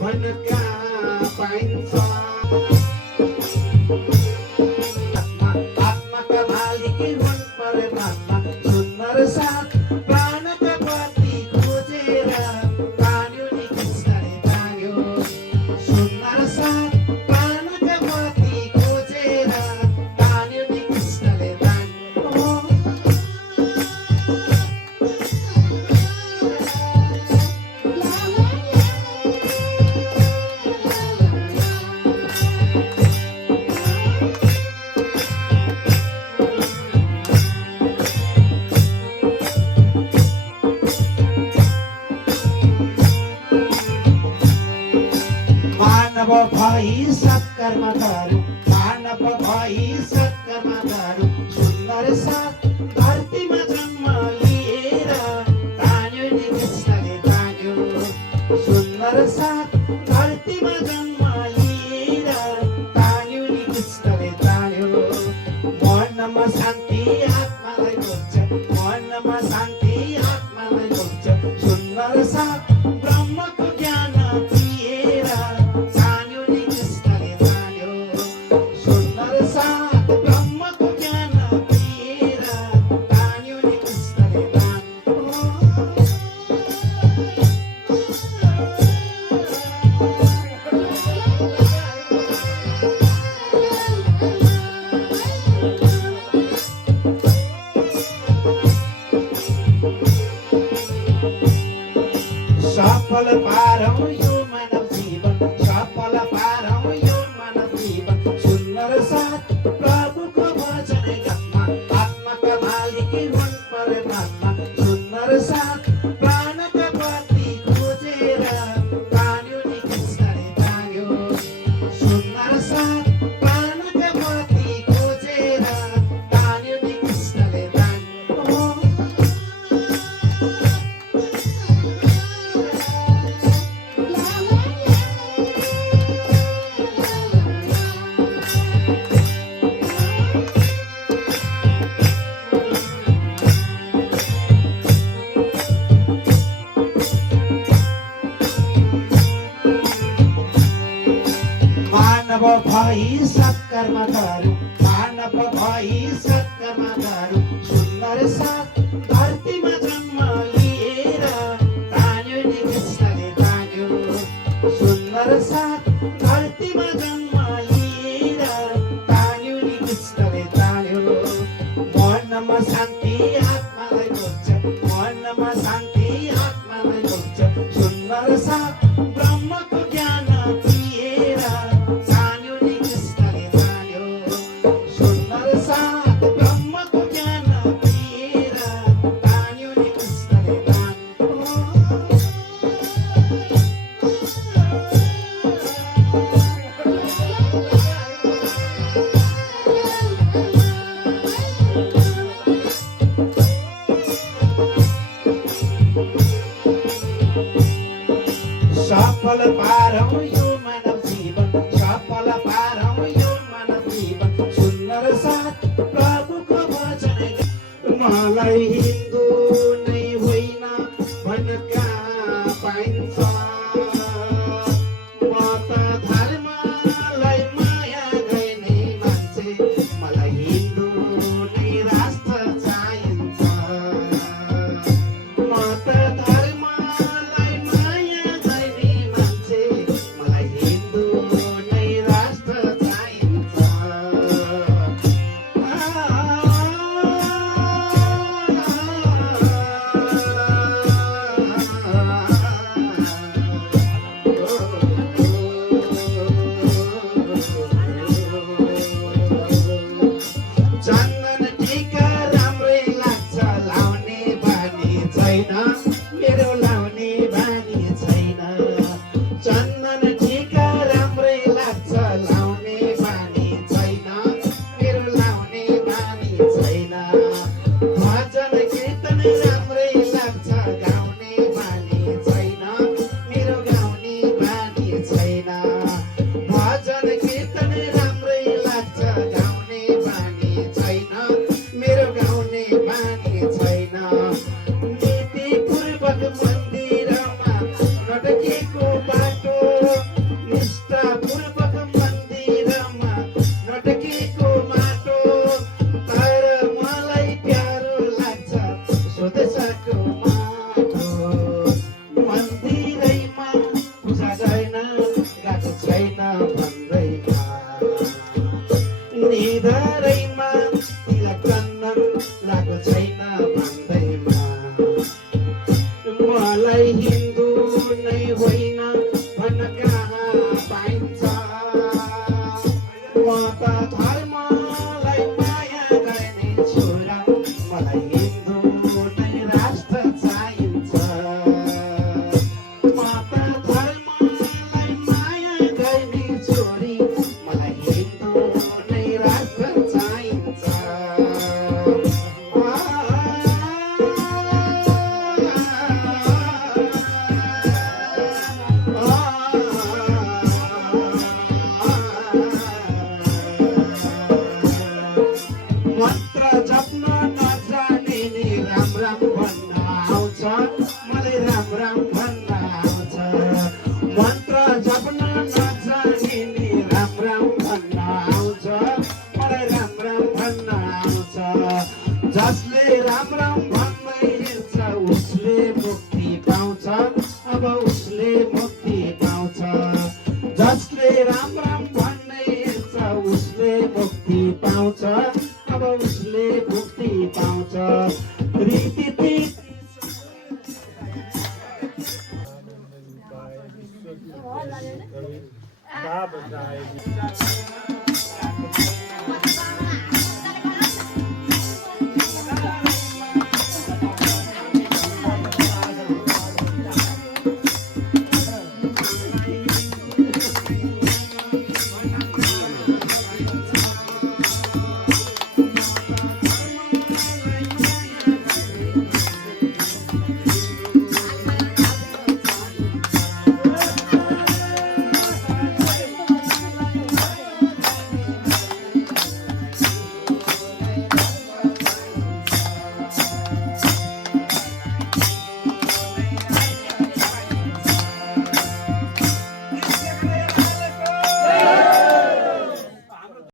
भन्नुका पाइन्छ। आत्माका मालिक हुन् परमात्मा, सुन्दर साथ प्राणका पति खोजेर तान्यो नि कृष्णले तान्यो। सुन्दर साथ प्राणका पति खोजेर तान्यो नि कृष्णले तान्यो। मानव भई सत्कर्म गरौँ, मानव भई सत्कर्म गरौँ, सुन्दर साथ धरतीमा जन्म लिएर तान्यो नि कृष्णले तान्यो। सुन्दर साथ धरतीमा जन्म लिएर तान्यो नि कृष्णले तान्यो। मनमा शान्ति आत्मालाई खोज्छ, मनमा शान्ति आत्मालाई खोज्छ, सुन्दर साथ ब्रह्मको ज्ञान दिएर तान्यो नि कृष्णले तान्यो। सुन्दर साथ ब्रह्मको ज्ञान दिएर तान्यो नि कृष्णले तान्यो। सफल पारौँ यो मानव जीवन, सफल पारौँ यो मानव जीवन, सुन्दर साथ प्रभुको वचन गानमा, आत्माका मालिक हुन् परमात्मा, सुन्दर साथ प्राणका पति खोजेर तान्यो नि कृष्णले तान्यो। सुन्दर साथ प्राणका पति खोजेर तान्यो नि कृष्णले तान्यो। मानव भई सत्कर्म गरौँ, मानव भई सत्कर्म गरौँ, सुन्दर साथ धरतीमा जन्म लिएर तान्यो नि कृष्णले तान्यो। सुन्दर साथ धरतीमा जन्म लिएर तान्यो नि कृष्णले तान्यो। मनमा शान्ति आत्मालाई खोज्छ, मनमा शान्ति आत्मालाई खोज्छ, सुन्दर साथ ब्रह्मको ज्ञान दिएर तान्यो नि कृष्णले तान्यो। सुन्दर साथ ब्रह्मको ज्ञान दिएर तान्यो नि कृष्णले तान्यो। सफल पारौँ यो मानव जीवन, सफल पारौँ यो मानव जीवन, सुन्दर साथ प्रभुको वचन। मलाई हिन्दू नै होइन भन्नुका पाइन्छ, म त धर्मलाई माया गर्ने मान्छे, मलाई हिन्दू नै राष्ट्र चाहिन्छ। म त धर्मलाई माया गर्ने मान्छे, मलाई Hindu Hãy subscribe cho kênh Ghiền Mì Gõ để không bỏ lỡ